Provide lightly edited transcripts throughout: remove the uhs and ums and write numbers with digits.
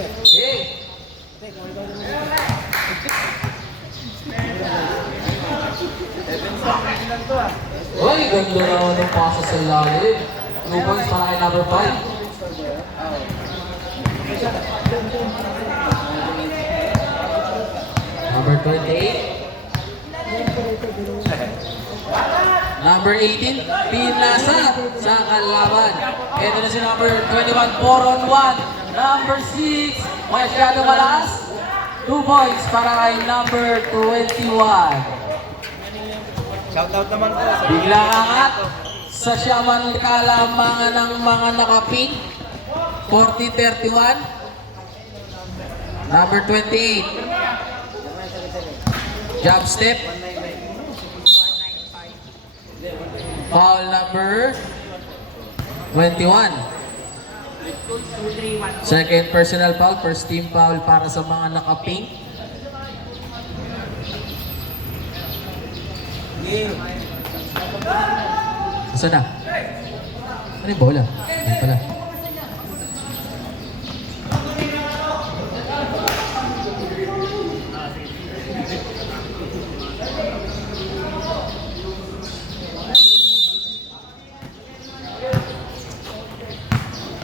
Okay. Uy, ganda naman ng pasa sa ilalim. 2 points para kay number 5. Number 28. Number 18, pinasa sa kalaban. Ito na si number 21, 4 on 1. Number 6, masyado malakas. 2 points para kay number 21. Shoutout naman po. Biglang angat sa siyaman kalamangan ng mga nakapin. 40-31. Number 28. Jump step. Foul number 21. Second personal foul, first team foul para sa mga naka-pink. Saan na? Ano yung bola? Ano pala?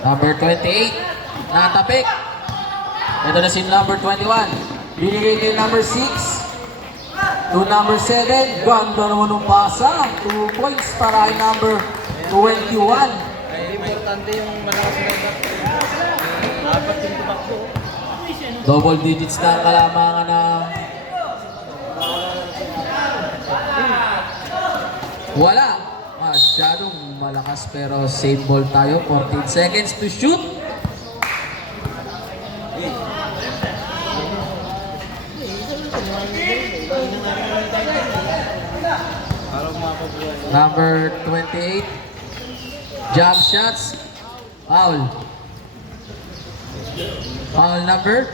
Number 28, natapik. Ito na si number 21. Binigay kay number 6 to number 7. Ganda naman ng pasa. 2 points para kay number 21. Ay, importante yung malakas na apat yung tumakbo. Double digits na ang kalamangan na wala. Masyadong malakas pero save ball tayo. 14 seconds to shoot. Number 28. Jump shots. Foul. Foul number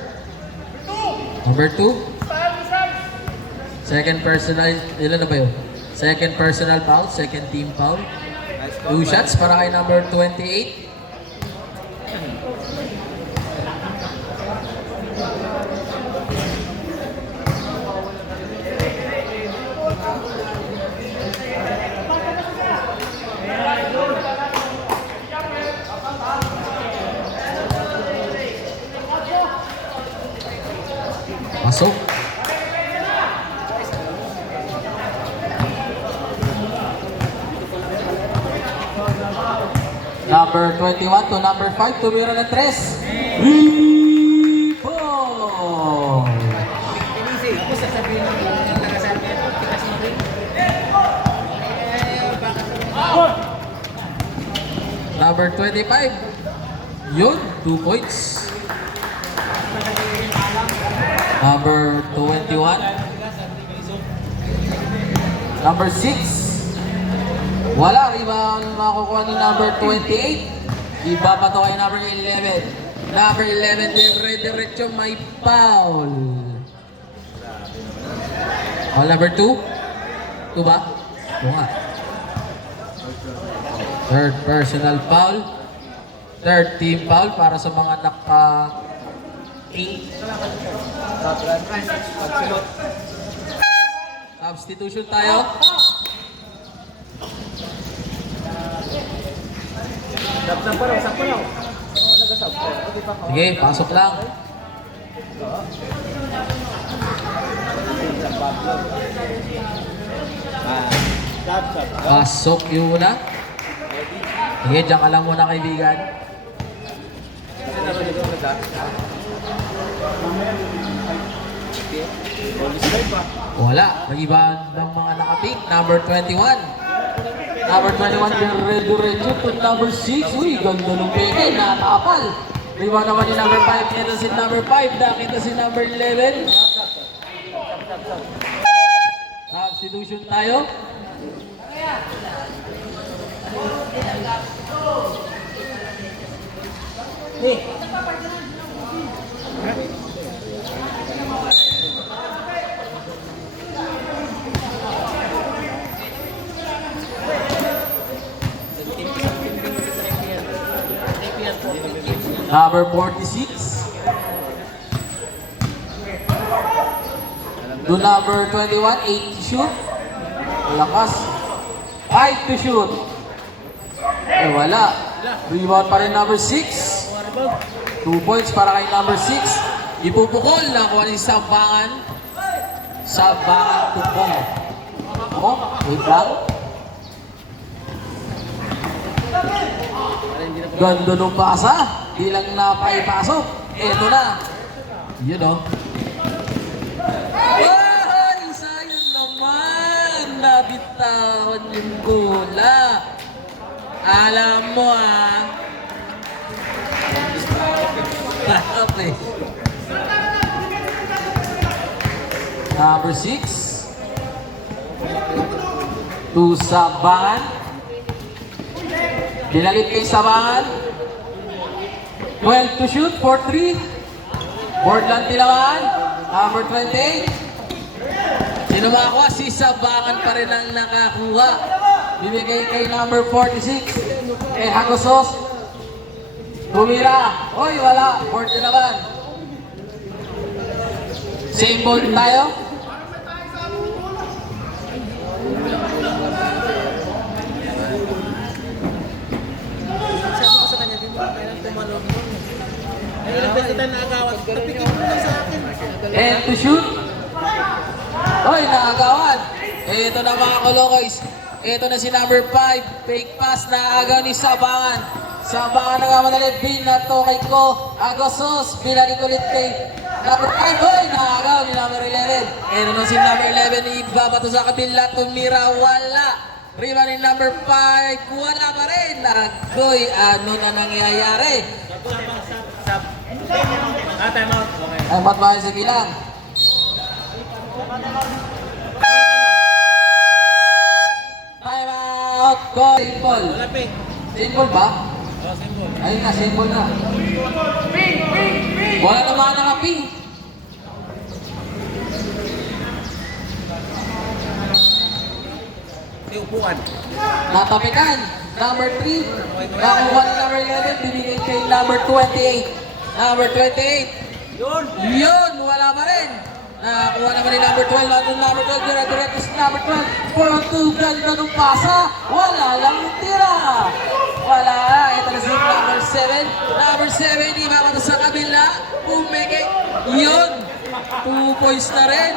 2. Second personal. Ilan na ba yun? Second personal foul, second team foul. 2 shots para kay number 28. Pasok. Number 21 to number 5, tumira ng 3. Rebound! Ako sasabihin mo yung nagasabi ito, tikas mo rin. Number 25. Yun, 2 points. Number 21. Number 6. Wala, rebound makukuha ni number 28. Iba pa to kay number 11. Number 11, dire-diretso may foul. Foul number 2. 2 ba? 2 nga. Third personal foul. Third team foul para sa mga naka-pink. Substitution tayo. Sapsap pa raw, sapsap pa raw. Nagasap pa. Sige, pasok lang. Pasok yung una. Sige, dyan ka lang muna kaibigan. Wala. Nag-iba ng mga nakapink. Number 21. Number 21, dire-diretso to number 6. Uy, ganda nung peke. Natapal. Iba naman yung number 5. Ito si number 5. Nakita si number 11. Substitution tayo. Number 46. To number 21, 8 to shoot. Lakas. 5 to shoot. Eh, wala. Rebound pa rin number 6. 2 points para kay number 6. Ipupukol na kuha ni Sabangan. Sabangan Tupong. Oh, wait lang. Ganda nung pasa. Di lang napaipasok. Eto na. Yun o. Ay, sayang naman. Nabitawan yung bola. Alam mo Takap eh. Number 6. To Sabangan. Dinalit kay Sabangan. 12 to shoot for 3. Portland Tinawan. Number 28. Sino makakuha? Si Sabangan pa rin ang nakakuha. Bibigay kay number 46. Eh, Hagosos. Tumira. Oy, wala. 40 naman. Same ball tayo. Sabi ko sa kanya, di mo kailang tumalon mo. Ay, ilang beses tayo naagawan. Tapigil mo lang sa akin. And to shoot. Oy, nakagawan. Ito na mga Kolokoys. Ito na si number 5. Fake pass na agaw ni Sabangan. Sabangan na nga madali. Binato kay Ko. Agosos. Binalik ulit kay number 5. Oy, nakagaw ni number 11. Ito na si number 11. Ibabato sa kabila. Tumira. Wala. Riba ni number 5. Wala pa rin. Nagoy. Ano na nangyayari? Time out. Okay. Ay, matbahay sa bilang. Time out. Go. Simple. Wala pa eh. Simple ba? Oh, simple. Ayun na, simple na. Wala naman nakaping. Di upuan. Natapikan. Number 3. Nakuha ni number 11. Binigay kay number 28. Number 28. Yun. Yun, wala pa rin. Nakakuha naman ni number 12. Nandun number 12. Dire-direto si number 12. Portugal na nung pasa. Wala lang yung tira. Wala. Ito na si number 7. Number 7. Ibabato sa kabila. Umeke. Yun. 2 points na rin.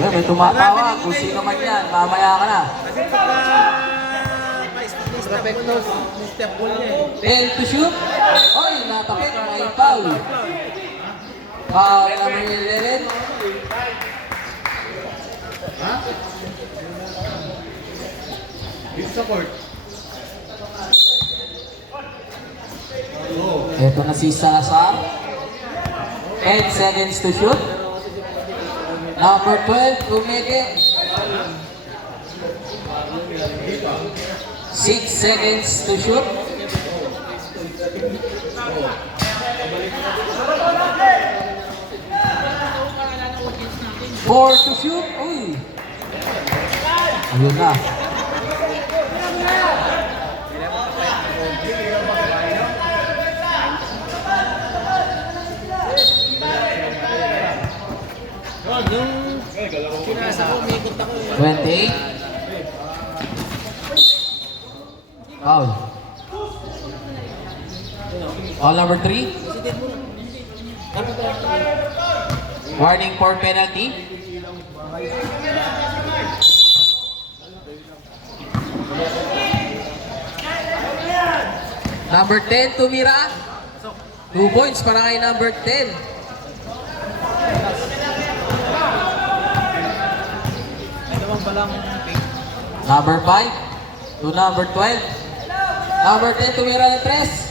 May tumatawa. Kung sino man yan. Mamaya ka na. Kasi pagka Perfectos, step ball niya eh. 10 to shoot. Oy, napakit. May foul. Foul number 11. Dito sa court. Ito na si Salazar. 10 seconds to shoot. Number 12, Umeke. 6 seconds to shoot. Four to shoot. Uy. Ayun na. Yung sinasa ko, umikot ako. 28. Foul. Foul number 3. Warning for penalty. Number 10, tumira. 2 points para kay number 10. Number 5 to number 12. Number 10, tumira ng 3.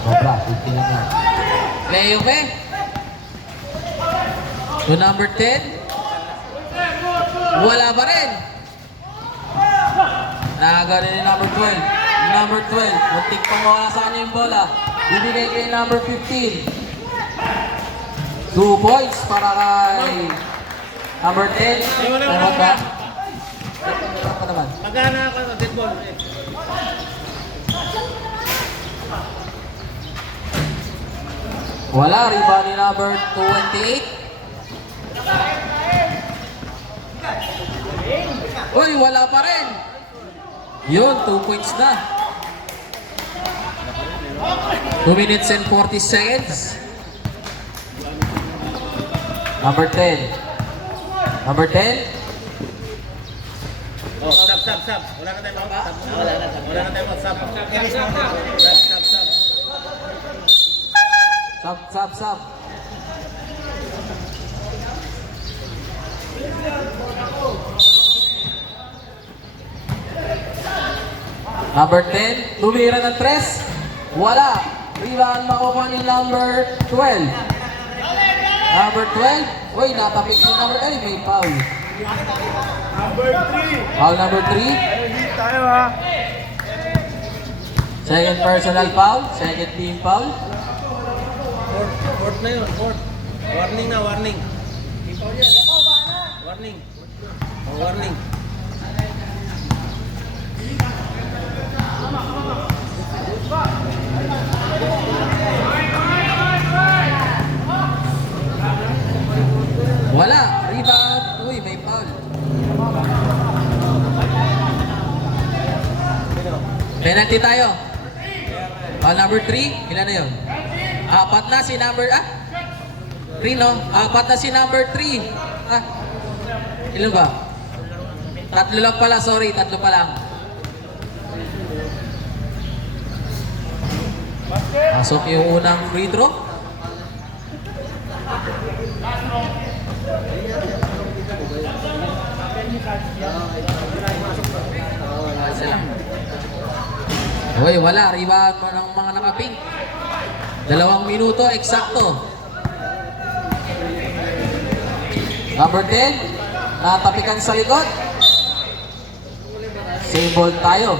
Sobra, 50 lang yan. Leo Pe. To number 10. Wala pa rin. Nakagano ni number 12. Number 12. Muntik pang mawala sa kanya yung bola. Bibigay kay number 15. 2 points para kay Number 10. Wala, wala, Meron ba? wala. Meron pa naman. Pagana ako sa dead ball. Wala. Rebound ni number 28. Uy, wala pa rin. Yun, 2 points na. 2 minutes and 40 seconds. Number 10. Number 10. Oh, stop. Wala ka tayo mo. Wala ka tayo mo. Stop. Sub. Number 10, tumira ng 3. Wala. Rebound makukuha ni number 12. Number 12. Uy, natapik si number 8. May foul. Number 3. Foul number 3. Hit tayo ha. Second personal foul. Second team foul. Fourth na yun, fourth. Warning na, warning. Warning. Oh, warning. Wala. Rebound. Uy, may foul. Penalty tayo. Foul number 3. Ilan na yun? Apat na si number... 3 no? Apat na si number 3. Ilan ba? Tatlo lang pala. Sorry, tatlo pa lang. Pasok yung unang free throw. Uy, wala. Rebound mo ng mga nakapink. 2 minuto, eksakto. Number 10, natapikan sa likod. Same ball tayo.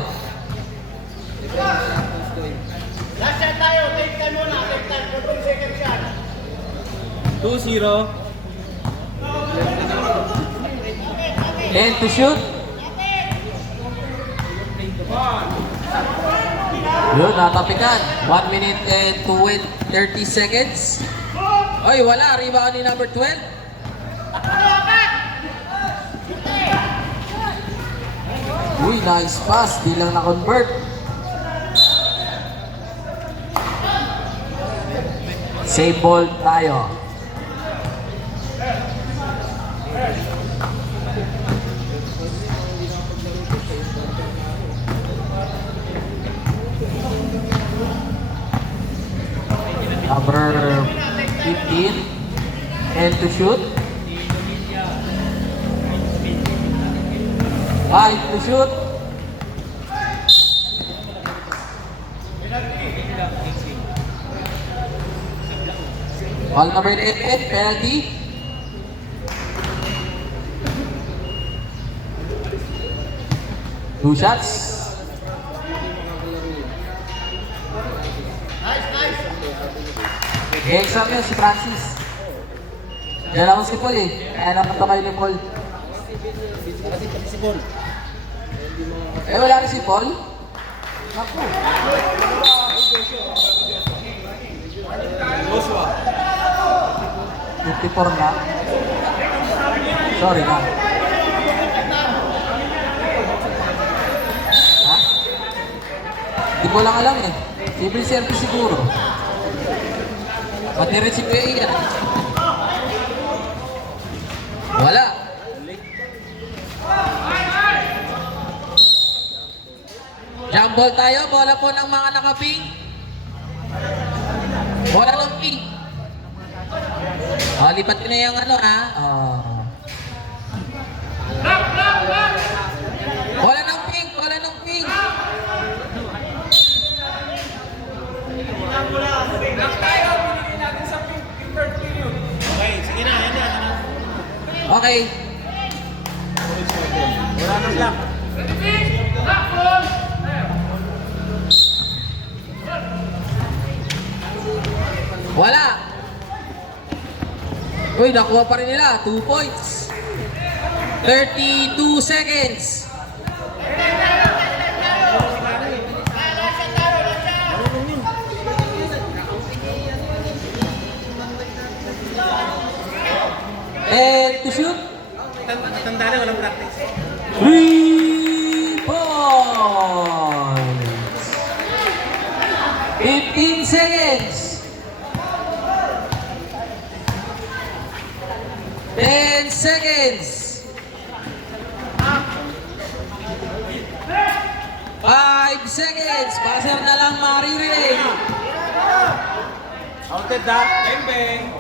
Last shot tayo, take time muna, take time, 14 seconds shot. 2-0. 10 to shoot. Yun, natapikan. 1 minute and 30 seconds. Oy, wala. Rebound ni number 12. Uy, nice pass. Di lang na-convert. Save ball tayo. Number 15 and to shoot. 5 to shoot. Ball number 11, penalty. Two shots. I-exam yun si Francis. Diyan ako si Paul eh. Kaya naman ito kayo ni Paul. Si Paul. Eh wala rin si Paul? Naku. Joshua. 54 na. Sorry na. Ha? Di ko lang alam eh. Civil service siguro. Pati rin si Kuya Ian. Wala. Jump ball tayo. Bola po ng mga nakaping. Bola ng pink. Oh, lipat ko na yung ano ha. Oh. Bola ng pink. Bola ng pink. Okay, sige na, yan na. Okay. Wala nang block. Wala. Uy, nakuha pa rin nila. 2 points. 32 seconds. And to shoot. Tanda na, walang practice. 3 points. 15 seconds. 10 seconds. 5 seconds. Buzzer na lang maririnig. Outed that. Bang bang.